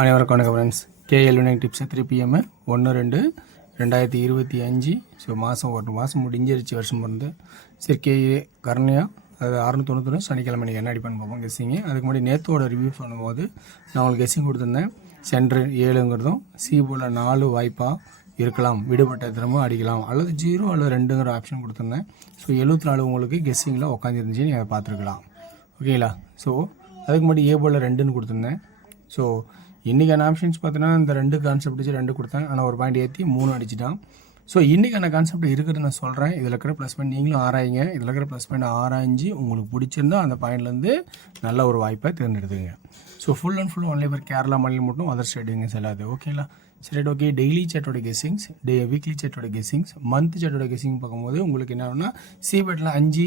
அனைவருக்கும் வணக்கம் friends. KL unique tips 3 PM 1/2/2025. So ஒரு மாதம் முடிஞ்சிருச்சு வருஷம் பிறந்து. சரி, கேஏ கர்ணியா அது 691 சனிக்கிழமை நீங்கள் என்ன அடிப்பான்னு பார்ப்போம் கெஸ்ஸிங்கு. அதுக்கு முன்னாடி நேற்றோட ரிவ்யூ பண்ணும்போது நான் உங்களுக்கு கெஸ்ஸிங் கொடுத்துருந்தேன். சென்ட்ரு 7ங்கிறதும் சி போல் 4 வாய்ப்பாக இருக்கலாம், விடுபட்ட திரும்ப அடிக்கலாம், அல்லது 0 அல்லது 2ங்கிற ஆப்ஷன் கொடுத்துருந்தேன். ஸோ 74 உங்களுக்கு கெஸ்ஸிங்கில் உட்காந்துருந்துச்சு, நீங்கள் அதை பார்த்துருக்கலாம். ஓகேங்களா? ஸோ அதுக்கு முன்னாடி ஏ போல் 2ன்னு கொடுத்துருந்தேன். ஸோ இன்றைக்கான ஆப்ஷன்ஸ் பார்த்தீங்கன்னா இந்த 2 கான்செப்ட் வச்சு 2 கொடுத்தேன். ஆனால் ஒரு பாயிண்ட் ஏற்றி 3 அடிச்சிட்டான். ஸோ இன்றைக்கான கான்செப்ட் இருக்கிறது நான் சொல்கிறேன். இதில் இருக்கிற ப்ளஸ் பாயிண்ட் நீங்களும் ஆராயிங்க. இதில் இருக்கிற ப்ளஸ் பாயிண்ட் ஆராய்ஞ்சு உங்களுக்கு பிடிச்சிருந்தா அந்த பாயிண்ட்லேருந்து நல்ல ஒரு வாய்ப்பை தேர்ந்தெடுத்துங்க. So full and full only பேர் கேரளா மாநிலம் மட்டும் அதர் ஸ்டேட்டுங்க செல்லாது. ஓகேங்களா? சரி, ஓகே. டெய்லி சேட்டோட கெஸ்ஸிங்ஸ், வீக்லி சேட்டோட கெஸ்ஸிங்ஸ், மந்த் சேட்டோட கெஸ்ஸிங் பார்க்கும்போது உங்களுக்கு என்ன ஆகுனா சிபெட்டில் 5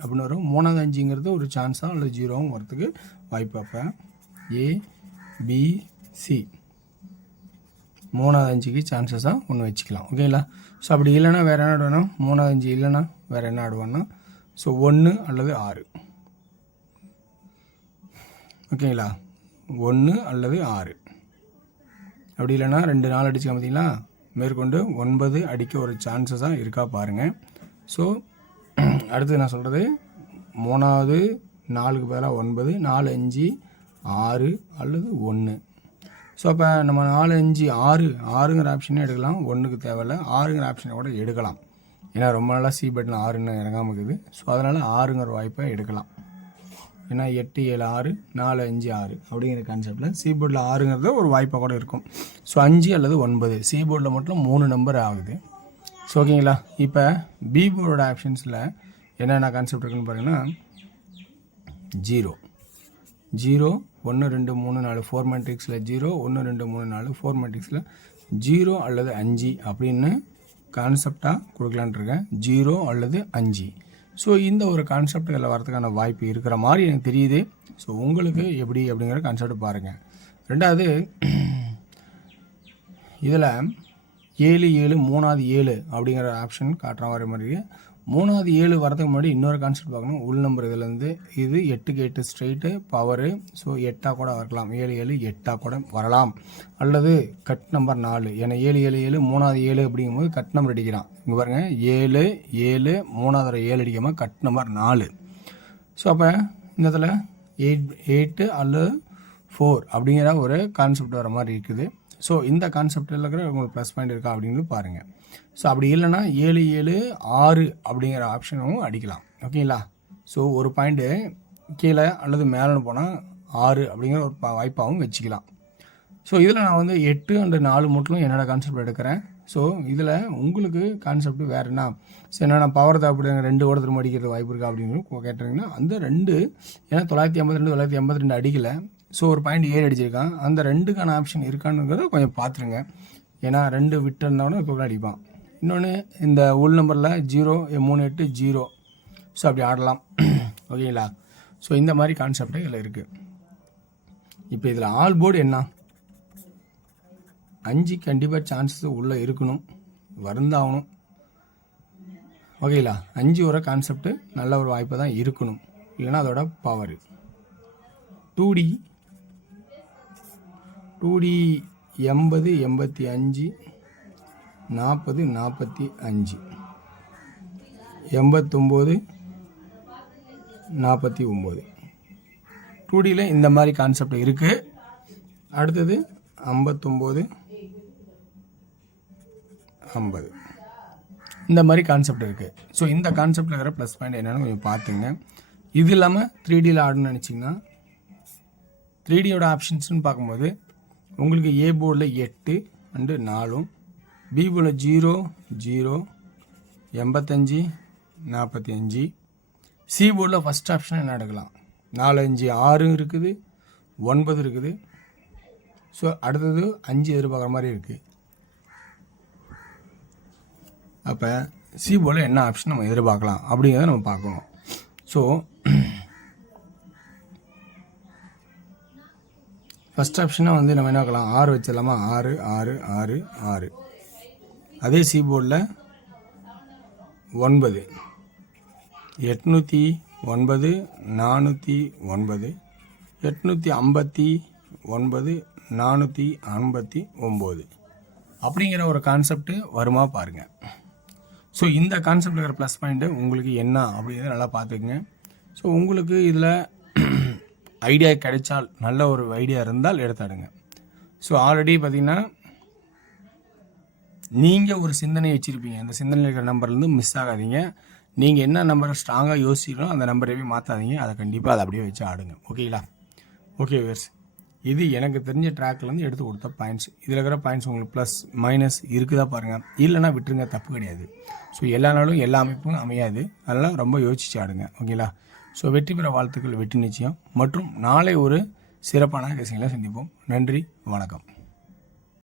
அப்படின்னு வரும். 3வது 5ங்கிறது ஒரு சான்ஸாக அல்லது 0வும் வரத்துக்கு வாய்ப்பு. அப்போ ஏபிசி 3வது 5க்கு சான்சஸாக ஒன்று வச்சுக்கலாம். ஓகேங்களா? ஸோ அப்படி இல்லைன்னா வேறு என்ன ஆடுவேன்னா 3வது 5 இல்லைன்னா வேறு என்ன ஆடுவான்னா ஸோ 1 அல்லது 6. ஓகேங்களா? 1 அல்லது 6. அப்படி இல்லைன்னா 2 4 அடிச்சுக்க பார்த்தீங்களா, மேற்கொண்டு 9 அடிக்க ஒரு சான்சஸாக இருக்கா பாருங்கள். ஸோ அடுத்து நான் சொல்கிறது 3வது 4க்கு பதிலாக 9, 4 5 6 அல்லது 1. ஸோ அப்போ நம்ம 4 5 6ங்கிற ஆப்ஷனே எடுக்கலாம். 1க்கு தேவையில்லை, 6ங்கிற ஆப்ஷனை கூட எடுக்கலாம். ஏன்னா ரொம்ப நாளாக சி பட்டில் 6ன்னு இறங்காமல் இருக்குது. ஸோ அதனால் 6ங்கிற வாய்ப்பை எடுக்கலாம். ஏன்னா 8 7 6 4 5 6 அப்படிங்கிற கான்செப்டில் சி போர்டில் 6ங்கிறது ஒரு வாய்ப்பாக கூட இருக்கும். ஸோ 5 அல்லது 9 சி போர்டில் மட்டும் 3 நம்பர் ஆகுது. ஸோ ஓகேங்களா? இப்போ பி போர்டோட ஆப்ஷன்ஸில் என்னென்ன கான்செப்ட் இருக்குன்னு பாருங்கன்னா 0 1 2 3 4 4 மேட்ரிக்ஸில் 0 1 2 3 4 4 மேட்ரிக்ஸில் 0 அல்லது 5 அப்படின்னு கான்செப்டாக கொடுக்கலான் இருக்கேன். 0 அல்லது 5. ஸோ இந்த ஒரு கான்செப்ட் இதில் வரதுக்கான வாய்ப்பு இருக்கிற மாதிரி எனக்கு தெரியுது. ஸோ உங்களுக்கு எப்படி அப்படிங்கிற கான்செப்ட் பாருங்கள். ரெண்டாவது இதில் 7 7 3வது 7 அப்படிங்கிற ஆப்ஷன் காட்டுற மாதிரி 3வது 7 வரதுக்கு முன்னாடி இன்னொரு கான்செப்ட் பார்க்கணும். உள் நம்பர் இதுலேருந்து இது 8க்கு 8 ஸ்ட்ரெயிட்டு பவரு. ஸோ 8ஆக கூட வரலாம், 7 7 8ஆக கூட வரலாம், அல்லது கட் நம்பர் 4. ஏன்னா 7 7 7 3வது 7 அப்படிங்கும்போது கட் நம்பர் அடிக்கிறான். இங்கே பாருங்கள் 7 7 3வது 7 அடிக்காமல் கட் நம்பர் 4. ஸோ அப்போ இந்த இடத்துல 8 அல்லது 4 அப்படிங்கிற ஒரு கான்செப்ட் வர மாதிரி இருக்குது. ஸோ இந்த கான்செப்டில் இருக்கிற உங்களுக்கு ப்ளஸ் பாயிண்ட் இருக்கா அப்படின்னு பாருங்கள். ஸோ அப்படி இல்லைன்னா 7 7 6 அப்படிங்கிற ஆப்ஷனும் அடிக்கலாம். ஓகேங்களா? ஸோ ஒரு பாயிண்ட்டு கீழே அல்லது மேலேன்னு போனால் 6 அப்படிங்கிற ஒரு வாய்ப்பாகவும் வச்சுக்கலாம். ஸோ இதில் நான் வந்து 8 அண்ட் 4 மட்டும் என்னோட கான்செப்ட் எடுக்கிறேன். ஸோ இதில் உங்களுக்கு கான்செப்ட் வேறு என்ன? ஸோ என்னென்ன பவர் தேவைப்படுங்க 2 கூட திரும்ப அடிக்கிறது வாய்ப்பு இருக்கா அப்படின்னு கேட்டிங்கன்னா அந்த 2 ஏன்னா 952 982 அடிக்கலை. ஸோ ஒரு பாயிண்ட் 7 அடிச்சிருக்கான். அந்த 2க்கான ஆப்ஷன் இருக்கானுங்கிறத கொஞ்சம் பார்த்துருங்க. ஏன்னா 2 விட்டு இருந்தாலும் இப்போ அடிப்பான். இன்னொன்று இந்த உள் நம்பரில் 0 3 8 0. ஸோ அப்படி ஆடலாம். ஓகேங்களா? ஸோ இந்த மாதிரி கான்செப்டே இதில் இருக்குது. இப்போ இதில் ஆல் போர்டு என்ன 5 கண்டிப்பாக சான்சஸ் உள்ளே இருக்கணும், வருந்தாகணும். ஓகேங்களா? 5 வர கான்செப்ட்டு நல்ல ஒரு வாய்ப்பு தான் இருக்கணும். இல்லைன்னா அதோட பவர் 2D 80 85 40 45 89 49 2Dயில் இந்த மாதிரி கான்செப்ட் இருக்குது. அடுத்தது 59 50 இந்த மாதிரி கான்செப்ட் இருக்குது. ஸோ இந்த கான்செப்டில் இருக்கிற ப்ளஸ் பாயிண்ட் என்னென்னு கொஞ்சம் பார்த்துங்க. இது இல்லாமல் 3Dயில் ஆடணும்னு நினச்சிங்கன்னா 3Dயோட ஆப்ஷன்ஸ்னு பார்க்கும்போது உங்களுக்கு ஏ போர்டில் 8 அண்டு 4, பி போர்டில் 0 0 85 45, சி போர்டில் ஃபஸ்ட் ஆப்ஷன் என்ன எடுக்கலாம் 4 5 6 இருக்குது, 9 இருக்குது. ஸோ அடுத்தது 5 எதிர்பார்க்குற மாதிரி இருக்குது. அப்போ சி போர்டில் என்ன ஆப்ஷன் நம்ம எதிர்பார்க்கலாம் அப்படிங்கிறத நம்ம பார்க்கணும். ஸோ ஃபஸ்ட் ஆப்ஷனாக வந்து நம்ம என்ன பார்க்கலாம் 6 வச்சிடலாமா 6 6 6 6. அதே சி போர்டில் 9 809 409 859 459 அப்படிங்கிற ஒரு கான்செப்ட் வருமா பாருங்கள். ஸோ இந்த கான்செப்ட் இருக்கிற ப்ளஸ் பாயிண்ட்டு உங்களுக்கு என்ன அப்படிங்கிறத நல்லா பார்த்துக்குங்க. ஸோ உங்களுக்கு இதில் ஐடியா கிடைச்சால், நல்ல ஒரு ஐடியா இருந்தால் எடுத்தாடுங்க. ஸோ ஆல்ரெடி பார்த்திங்கன்னா நீங்கள் ஒரு சிந்தனை வச்சுருப்பீங்க. அந்த சிந்தனை இருக்கிற நம்பர்லேருந்து மிஸ் ஆகாதீங்க. நீங்கள் என்ன நம்பரை ஸ்ட்ராங்காக யோசிக்கிறோம் அந்த நம்பரையே மாற்றாதீங்க. அதை கண்டிப்பாக அதை அப்படியே வச்சு ஆடுங்க. ஓகேங்களா? ஓகே வேர்ஸ், இது எனக்கு தெரிஞ்ச ட்ராக்லேருந்து எடுத்து கொடுத்த பாயிண்ட்ஸ். இதில் இருக்கிற பாயிண்ட்ஸ் உங்களுக்கு ப்ளஸ் மைனஸ் இருக்குதா பாருங்கள். இல்லைனா விட்டுருங்க, தப்பு கிடையாது. ஸோ எல்லா நாளும் எல்லா அமைப்பும் அமையாது. அதெல்லாம் ரொம்ப யோசிச்சு ஆடுங்க. ஓகேங்களா? ஸோ வெற்றி பெற வாழ்த்துக்கள், வெற்றி நிச்சயம். மற்றும் நாளை ஒரு சிறப்பான விஷயங்களை சந்திப்போம். நன்றி, வணக்கம்.